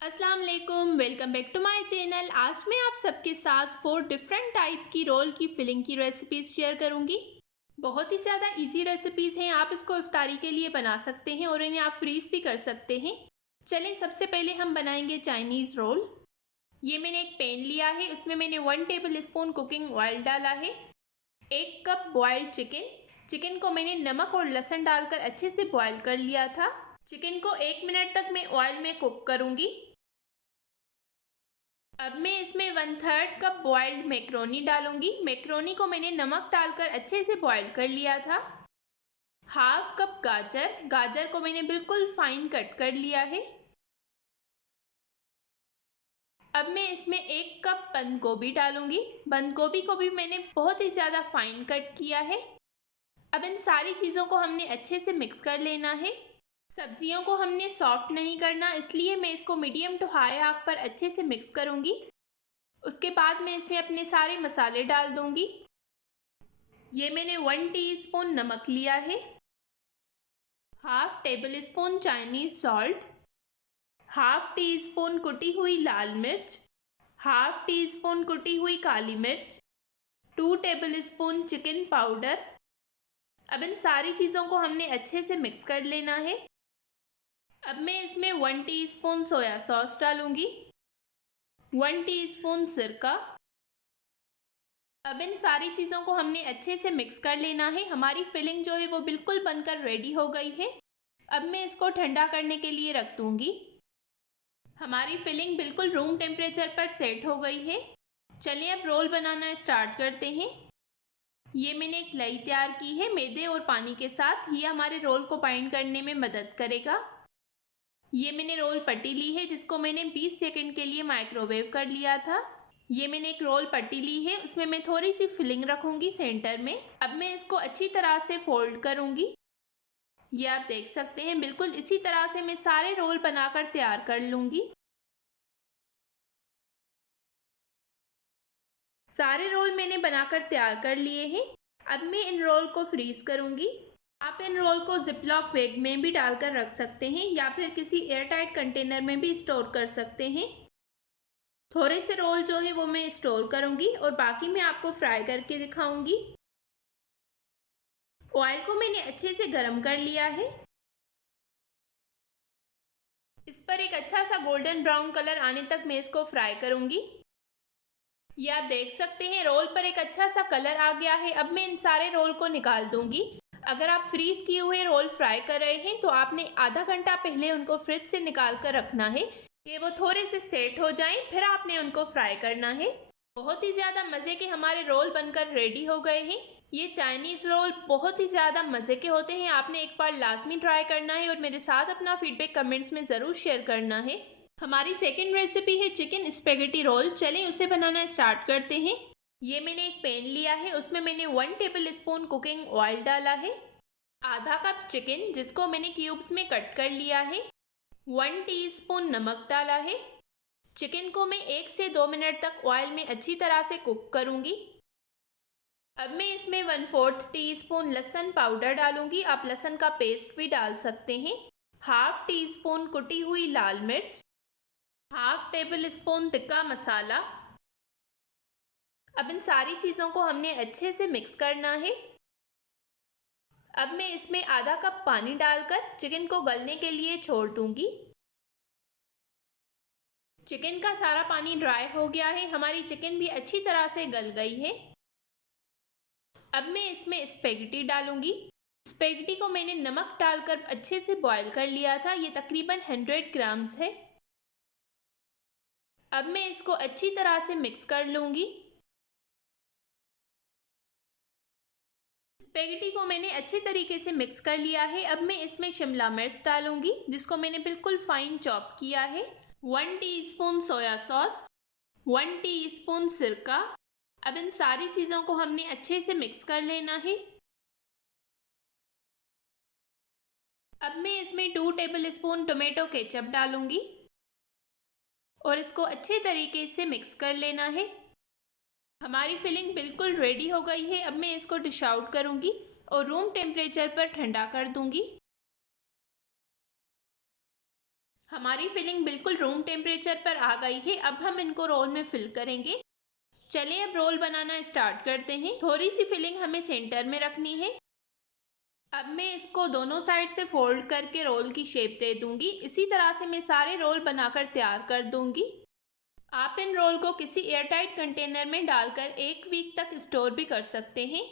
अस्सलाम वालेकुम, welcome back to my channel. आज मैं आप सबके साथ 4 डिफरेंट टाइप की रोल की फिलिंग की रेसिपीज़ शेयर करूंगी। बहुत ही ज़्यादा इजी रेसिपीज़ हैं, आप इसको इफ्तारी के लिए बना सकते हैं और इन्हें आप फ्रीज़ भी कर सकते हैं। चलें, सबसे पहले हम बनाएंगे चाइनीज़ रोल। ये मैंने एक पैन लिया है, उसमें मैंने 1 टेबल स्पून कुकिंग ऑयल डाला है। 1 कप बॉयल्ड चिकन। चिकन को मैंने नमक और लहसुन डालकर अच्छे से बॉयल कर लिया था। चिकन को 1 मिनट तक मैं ऑयल में कुक करूंगी। अब मैं इसमें 1/3 कप बॉइल्ड मैक्रोनी डालूंगी। मैक्रोनी को मैंने नमक डालकर अच्छे से बॉईल कर लिया था। हाफ कप गाजर। गाजर को मैंने बिल्कुल फाइन कट कर लिया है। अब मैं इसमें 1 कप बंद गोभी डालूंगी। बंद गोभी को भी मैंने बहुत ही ज़्यादा फाइन कट किया है। अब इन सारी चीज़ों को हमने अच्छे से मिक्स कर लेना है। सब्जियों को हमने सॉफ्ट नहीं करना, इसलिए मैं इसको मीडियम टू हाई आग पर अच्छे से मिक्स करूंगी। उसके बाद मैं इसमें अपने सारे मसाले डाल दूंगी। ये मैंने 1 टीस्पून नमक लिया है, half table spoon Chinese salt, half tea spoon कुटी हुई लाल मिर्च, हाफ टी स्पून कुटी हुई काली मिर्च, 2 टेबल स्पून चिकन पाउडर। अब इन सारी चीज़ों को हमने अच्छे से मिक्स कर लेना है। अब मैं इसमें 1 टीस्पून सोया सॉस डालूंगी, 1 टीस्पून सिरका। अब इन सारी चीज़ों को हमने अच्छे से मिक्स कर लेना है। हमारी फिलिंग जो है वो बिल्कुल बनकर रेडी हो गई है। अब मैं इसको ठंडा करने के लिए रख दूंगी। हमारी फिलिंग बिल्कुल रूम टेम्परेचर पर सेट हो गई है। चलिए अब रोल बनाना स्टार्ट करते हैं। ये मैंने एक कढ़ाई तैयार की है मैदे और पानी के साथ। ये हमारे रोल को बाइंड करने में मदद करेगा। ये मैंने रोल पट्टी ली है, जिसको मैंने 20 सेकंड के लिए माइक्रोवेव कर लिया था। ये मैंने एक रोल पट्टी ली है, उसमें मैं थोड़ी सी फिलिंग रखूंगी सेंटर में। अब मैं इसको अच्छी तरह से फोल्ड करूंगी। ये आप देख सकते हैं, बिल्कुल इसी तरह से मैं सारे रोल बनाकर तैयार कर लूंगी। सारे रोल मैंने बनाकर तैयार कर लिए हैं। अब मैं इन रोल को फ्रीज करूंगी। आप इन रोल को जिपलॉक बैग में भी डालकर रख सकते हैं या फिर किसी एयरटाइट कंटेनर में भी स्टोर कर सकते हैं। थोड़े से रोल जो है वो मैं स्टोर करूंगी और बाकी मैं आपको फ्राई करके दिखाऊंगी। ऑयल को मैंने अच्छे से गर्म कर लिया है। इस पर एक अच्छा सा गोल्डन ब्राउन कलर आने तक मैं इसको फ्राई करूंगी। ये आप देख सकते हैं, रोल पर एक अच्छा सा कलर आ गया है। अब मैं इन सारे रोल को निकाल दूंगी। अगर आप फ्रीज किए हुए रोल फ्राई कर रहे हैं तो आपने आधा घंटा पहले उनको फ्रिज से निकाल कर रखना है कि वो थोड़े से सेट हो जाएं, फिर आपने उनको फ्राई करना है। बहुत ही ज़्यादा मज़े के हमारे रोल बनकर रेडी हो गए हैं। ये चाइनीज़ रोल बहुत ही ज़्यादा मज़े के होते हैं। आपने एक बार लाजमी ट्राई करना है और मेरे साथ अपना फीडबैक कमेंट्स में ज़रूर शेयर करना है। हमारी सेकंड रेसिपी है चिकन स्पेगेटी रोल। चलें उसे बनाना स्टार्ट करते हैं। ये मैंने एक पैन लिया है, उसमें मैंने 1 टेबल स्पून कुकिंग ऑयल डाला है। आधा कप चिकन, जिसको मैंने क्यूब्स में कट कर लिया है। 1 टीस्पून नमक डाला है। चिकन को मैं 1 से 2 मिनट तक ऑयल में अच्छी तरह से कुक करूंगी। अब मैं इसमें 1/4 टीस्पून लहसुन पाउडर डालूंगी। आप लहसुन का पेस्ट भी डाल सकते हैं। हाफ टी स्पून कुटी हुई लाल मिर्च, half table spoon tikka masala. अब इन सारी चीज़ों को हमने अच्छे से मिक्स करना है। अब मैं इसमें आधा कप पानी डालकर चिकन को गलने के लिए छोड़ दूंगी। चिकन का सारा पानी ड्राई हो गया है, हमारी चिकन भी अच्छी तरह से गल गई है। अब मैं इसमें स्पेगेटी डालूंगी। स्पेगेटी को मैंने नमक डालकर अच्छे से बॉईल कर लिया था। ये तकरीबन 100 ग्राम्स है। अब मैं इसको अच्छी तरह से मिक्स कर लूंगी। स्पेगेटी को मैंने अच्छे तरीके से मिक्स कर लिया है। अब मैं इसमें शिमला मिर्च डालूंगी, जिसको मैंने बिल्कुल फाइन चॉप किया है। 1 टीस्पून सोया सॉस, 1 टीस्पून सिरका। अब इन सारी चीज़ों को हमने अच्छे से मिक्स कर लेना है। अब मैं इसमें 2 टेबल स्पून टोमेटो केचप डालूंगी और इसको अच्छे तरीके से मिक्स कर लेना है। हमारी फिलिंग बिल्कुल रेडी हो गई है। अब मैं इसको डिश आउट करूंगी और रूम टेम्परेचर पर ठंडा कर दूंगी। हमारी फिलिंग बिल्कुल रूम टेम्परेचर पर आ गई है। अब हम इनको रोल में फिल करेंगे। चलिए अब रोल बनाना स्टार्ट करते हैं। थोड़ी सी फिलिंग हमें सेंटर में रखनी है। अब मैं इसको दोनों साइड से फोल्ड करके रोल की शेप दे दूंगी। इसी तरह से मैं सारे रोल बनाकर तैयार कर दूंगी। आप इन रोल को किसी एयरटाइट कंटेनर में डालकर 1 वीक तक स्टोर भी कर सकते हैं।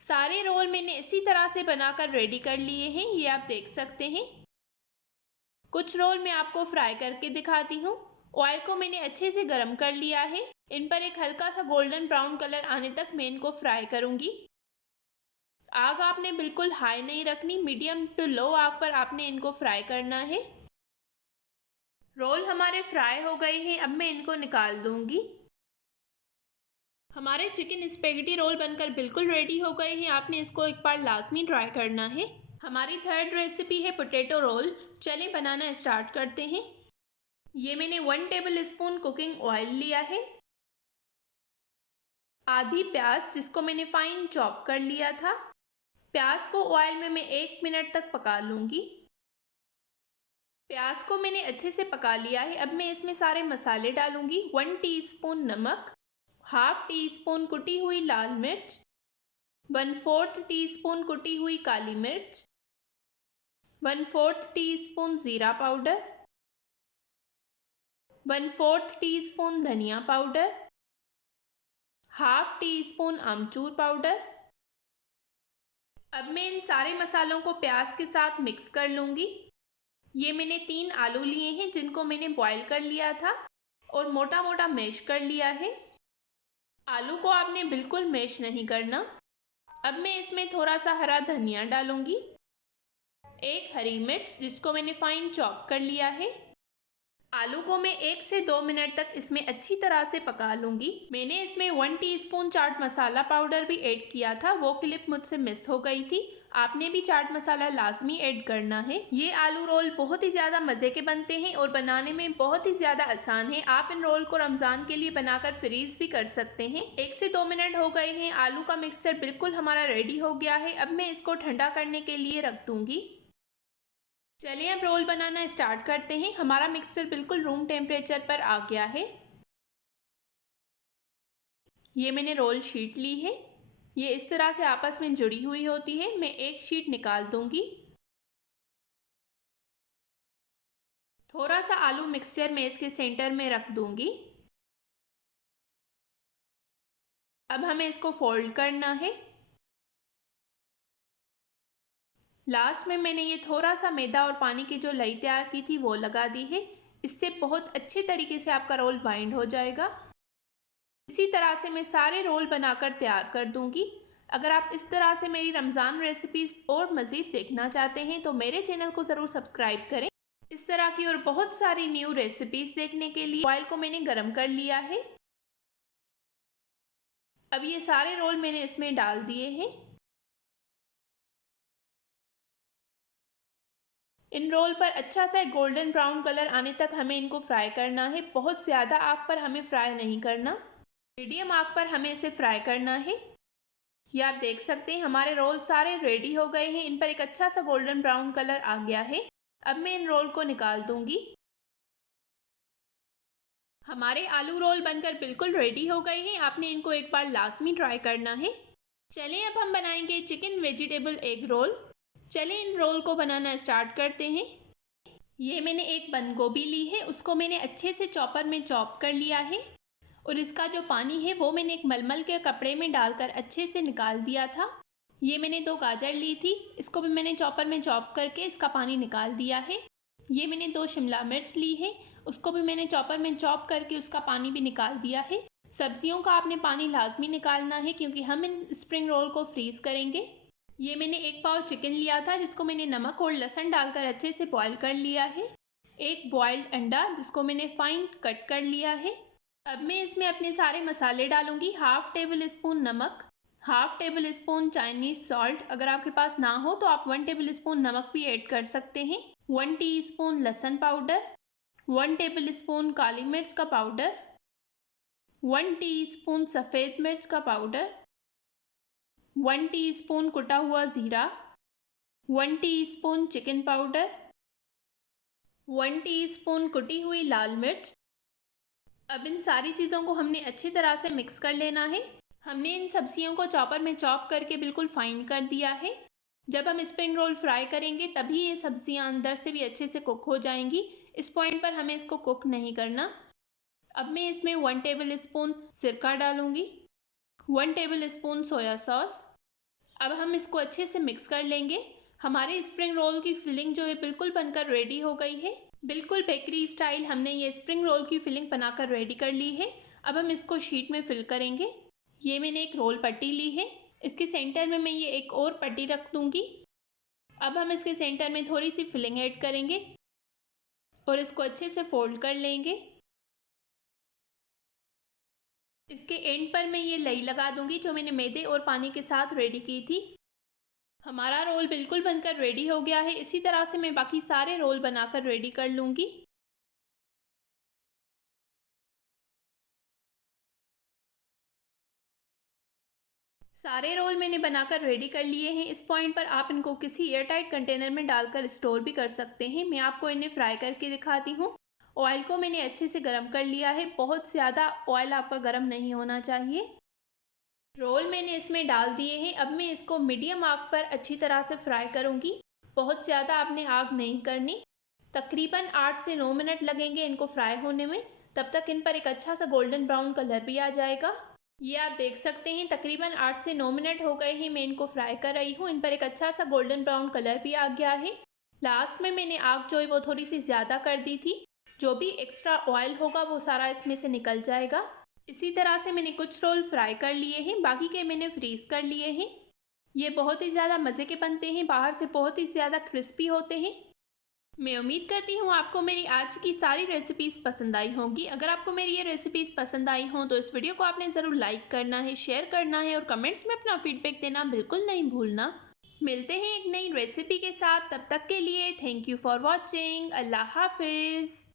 सारे रोल मैंने इसी तरह से बनाकर रेडी कर लिए हैं, ये आप देख सकते हैं। कुछ रोल मैं आपको फ्राई करके दिखाती हूँ। ऑयल को मैंने अच्छे से गर्म कर लिया है। इन पर एक हल्का सा गोल्डन ब्राउन कलर आने तक मैं इनको फ्राई करूंगी। आग आपने बिल्कुल हाई नहीं रखनी, मीडियम टू लो आग पर आपने इनको फ्राई करना है। रोल हमारे फ्राई हो गए हैं। अब मैं इनको निकाल दूंगी। हमारे चिकन स्पेगेटी रोल बनकर बिल्कुल रेडी हो गए हैं। आपने इसको एक बार लाजमी ट्राई करना है। हमारी थर्ड रेसिपी है पोटैटो रोल। चलिए बनाना स्टार्ट करते हैं। ये मैंने 1 टेबल स्पून कुकिंग ऑयल लिया है। आधी प्याज जिसको मैंने फाइन चॉप कर लिया था। प्याज को ऑयल में मैं 1 मिनट तक पका लूंगी। प्याज को मैंने अच्छे से पका लिया है। अब मैं इसमें सारे मसाले डालूंगी। 1 टीस्पून नमक, हाफ टी स्पून कुटी हुई लाल मिर्च, 1/4 टीस्पून कुटी हुई काली मिर्च, 1/4 टीस्पून जीरा पाउडर, 1/4 टीस्पून धनिया पाउडर, हाफ टी स्पून आमचूर पाउडर। अब मैं इन सारे मसालों को प्याज के साथ मिक्स कर लूंगी। ये मैंने 3 आलू लिए हैं जिनको मैंने बॉईल कर लिया था और मोटा मोटा मैश कर लिया है। आलू को आपने बिल्कुल मैश नहीं करना। अब मैं इसमें थोड़ा सा हरा धनिया डालूंगी। एक हरी मिर्च जिसको मैंने फाइन चॉप कर लिया है। आलू को मैं 1 से 2 मिनट तक इसमें अच्छी तरह से पका लूंगी। मैंने इसमें 1 टीस्पून चाट मसाला पाउडर भी ऐड किया था, वो क्लिप मुझसे मिस हो गई थी। आपने भी चाट मसाला लाजमी ऐड करना है। ये आलू रोल बहुत ही ज़्यादा मज़े के बनते हैं और बनाने में बहुत ही ज़्यादा आसान है। आप इन रोल को रमज़ान के लिए बनाकर फ्रीज भी कर सकते हैं। 1 से 2 मिनट हो गए हैं। आलू का मिक्सचर बिल्कुल हमारा रेडी हो गया है। अब मैं इसको ठंडा करने के लिए रख दूंगी। चलिए अब रोल बनाना स्टार्ट करते हैं। हमारा मिक्सचर बिल्कुल रूम टेम्परेचर पर आ गया है। ये मैंने रोल शीट ली है। ये इस तरह से आपस में जुड़ी हुई होती है। मैं एक शीट निकाल दूंगी। थोड़ा सा आलू मिक्सचर मैं इसके सेंटर में रख दूंगी। अब हमें इसको फोल्ड करना है। लास्ट में मैंने ये थोड़ा सा मैदा और पानी की जो लई तैयार की थी वो लगा दी है। इससे बहुत अच्छे तरीके से आपका रोल बाइंड हो जाएगा। इसी तरह से मैं सारे रोल बनाकर तैयार कर दूंगी। अगर आप इस तरह से मेरी रमज़ान रेसिपीज़ और मज़ीद देखना चाहते हैं तो मेरे चैनल को ज़रूर सब्सक्राइब करें। इस तरह की और बहुत सारी न्यू रेसिपीज़ देखने के लिए ऑयल को मैंने गरम कर लिया है। अब ये सारे रोल मैंने इसमें डाल दिए हैं। इन रोल पर अच्छा सा गोल्डन ब्राउन कलर आने तक हमें इनको फ्राई करना है। बहुत ज़्यादा आग पर हमें फ्राई नहीं करना, मीडियम आग पर हमें इसे फ्राई करना है। ये आप देख सकते हैं हमारे रोल सारे रेडी हो गए हैं। इन पर एक अच्छा सा गोल्डन ब्राउन कलर आ गया है। अब मैं इन रोल को निकाल दूंगी। हमारे आलू रोल बनकर बिल्कुल रेडी हो गए हैं। आपने इनको एक बार लाजमी ट्राई करना है। चलिए अब हम बनाएंगे चिकन वेजिटेबल एग रोल। चलिए इन रोल को बनाना स्टार्ट करते हैं। ये मैंने एक बंद गोभी ली है, उसको मैंने अच्छे से चॉपर में चॉप कर लिया है और इसका जो पानी है वो मैंने एक मलमल के कपड़े में डालकर अच्छे से निकाल दिया था। ये मैंने 2 गाजर ली थी, इसको भी मैंने चॉपर में चॉप करके इसका पानी निकाल दिया है। ये मैंने 2 शिमला मिर्च ली है, उसको भी मैंने चॉपर में चॉप करके उसका पानी भी निकाल दिया है। सब्जियों का आपने पानी लाजमी निकालना है क्योंकि हम इन स्प्रिंग रोल को फ्रीज़ करेंगे। ये मैंने 1 पाव चिकन लिया था जिसको मैंने नमक और लहसुन डालकर अच्छे से बॉईल कर लिया है। एक बॉइल्ड अंडा जिसको मैंने फाइन कट कर लिया है। अब मैं इसमें अपने सारे मसाले डालूंगी। हाफ टेबल स्पून नमक, half table spoon Chinese salt, अगर आपके पास ना हो तो आप 1 टेबल स्पून नमक भी ऐड कर सकते हैं। 1 टीस्पून लहसुन पाउडर, 1 टेबल स्पून काली मिर्च का पाउडर, 1 टीस्पून सफ़ेद मिर्च का पाउडर, 1 टीस्पून कुटा हुआ ज़ीरा, 1 टीस्पून चिकन पाउडर, 1 टीस्पून कुटी हुई लाल मिर्च। अब इन सारी चीज़ों को हमने अच्छी तरह से मिक्स कर लेना है। हमने इन सब्जियों को चॉपर में चॉप करके बिल्कुल फाइन कर दिया है। जब हम स्प्रिंग रोल फ्राई करेंगे तभी ये सब्जियां अंदर से भी अच्छे से कुक हो जाएंगी। इस पॉइंट पर हमें इसको कुक नहीं करना। अब मैं इसमें 1 टेबल स्पून सिरका डालूंगी, 1 टेबल स्पून सोया सॉस। अब हम इसको अच्छे से मिक्स कर लेंगे। हमारे स्प्रिंग रोल की फिलिंग जो है बिल्कुल बनकर रेडी हो गई है। बिल्कुल बेकरी स्टाइल हमने ये स्प्रिंग रोल की फिलिंग बनाकर रेडी कर ली है। अब हम इसको शीट में फिल करेंगे। ये मैंने एक रोल पट्टी ली है, इसके सेंटर में मैं ये एक और पट्टी रख दूंगी। अब हम इसके सेंटर में थोड़ी सी फिलिंग ऐड करेंगे और इसको अच्छे से फोल्ड कर लेंगे। इसके एंड पर मैं ये लई लगा दूंगी जो मैंने मैदे और पानी के साथ रेडी की थी। हमारा रोल बिल्कुल बनकर रेडी हो गया है। इसी तरह से मैं बाकी सारे रोल बनाकर रेडी कर लूँगी। सारे रोल मैंने बनाकर रेडी कर लिए हैं। इस पॉइंट पर आप इनको किसी एयरटाइट कंटेनर में डालकर स्टोर भी कर सकते हैं। मैं आपको इन्हें फ्राई करके दिखाती हूँ। ऑयल को मैंने अच्छे से गर्म कर लिया है। बहुत ज़्यादा ऑयल आपका गर्म नहीं होना चाहिए। रोल मैंने इसमें डाल दिए हैं। अब मैं इसको मीडियम आग पर अच्छी तरह से फ्राई करूँगी। बहुत ज़्यादा आपने आग नहीं करनी। तकरीबन 8 से 9 मिनट लगेंगे इनको फ्राई होने में। तब तक इन पर एक अच्छा सा गोल्डन ब्राउन कलर भी आ जाएगा। ये आप देख सकते हैं तकरीबन 8 से 9 मिनट हो गए हैं। मैं इनको फ्राई कर रही हूँ। इन पर एक अच्छा सा गोल्डन ब्राउन कलर भी आ गया है। लास्ट में मैंने आग जो है वो थोड़ी सी ज़्यादा कर दी थी। जो भी एक्स्ट्रा ऑयल होगा वो सारा इसमें से निकल जाएगा। इसी तरह से मैंने कुछ रोल फ्राई कर लिए हैं, बाकी के मैंने फ्रीज़ कर लिए हैं। ये बहुत ही ज़्यादा मज़े के बनते हैं, बाहर से बहुत ही ज़्यादा क्रिस्पी होते हैं। मैं उम्मीद करती हूँ आपको मेरी आज की सारी रेसिपीज़ पसंद आई होंगी। अगर आपको मेरी ये रेसिपीज़ पसंद आई हों तो इस वीडियो को आपने ज़रूर लाइक करना है, शेयर करना है और कमेंट्स में अपना फीडबैक देना बिल्कुल नहीं भूलना। मिलते हैं एक नई रेसिपी के साथ। तब तक के लिए थैंक यू फॉर वॉचिंग। अल्लाह हाफिज़।